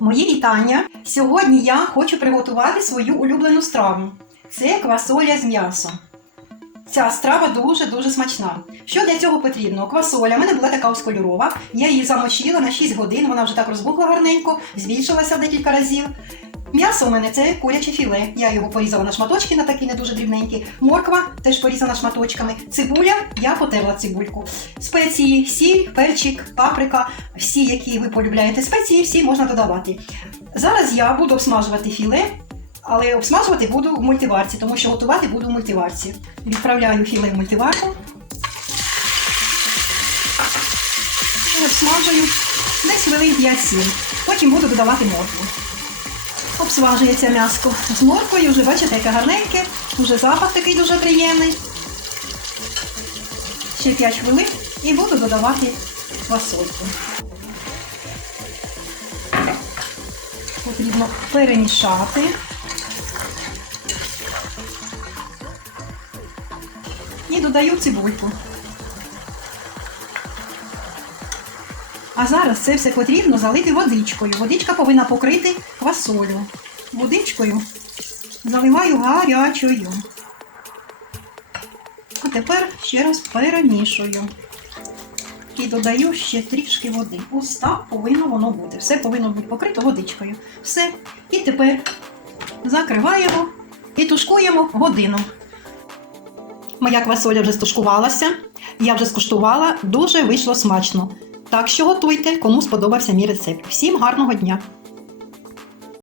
Мої вітання! Сьогодні я хочу приготувати свою улюблену страву. Це квасоля з м'ясом. Ця страва дуже-дуже смачна. Що для цього потрібно? Квасоля, в мене була така ось кольорова. Я її замочила на 6 годин, вона вже так розбухла гарненько, збільшилася в декілька разів. М'ясо у мене це куряче філе. Я його порізала на шматочки, на такі не дуже дрібненькі. Морква теж порізана шматочками. Цибуля, я потерла цибульку. Спеції, сіль, перчик, паприка, всі, які ви полюбляєте спеції, всі можна додавати. Зараз я буду обсмажувати філе, але обсмажувати буду в мультиварці, тому що готувати буду в мультиварці. Відправляю філе в мультиварку. І обсмажую десь хвилин 5-7. Потім буду додавати моркву. Обсмажується м'яско з морквою, вже бачите, яке гарненьке, вже запах такий дуже приємний. Ще 5 хвилин і буду додавати фасольку. Потрібно перемішати. І додаю цибульку. А зараз це все потрібно залити водичкою. Водичка повинна покрити квасолю. Водичкою заливаю гарячою. А тепер ще раз перемішую. І додаю ще трішки води. Ось так повинно воно бути. Все повинно бути покрито водичкою. Все. І тепер закриваємо і тушкуємо годину. Моя квасоля вже стушкувалася. Я вже скуштувала, дуже вийшло смачно. Так що готуйте, кому сподобався мій рецепт. Всім гарного дня!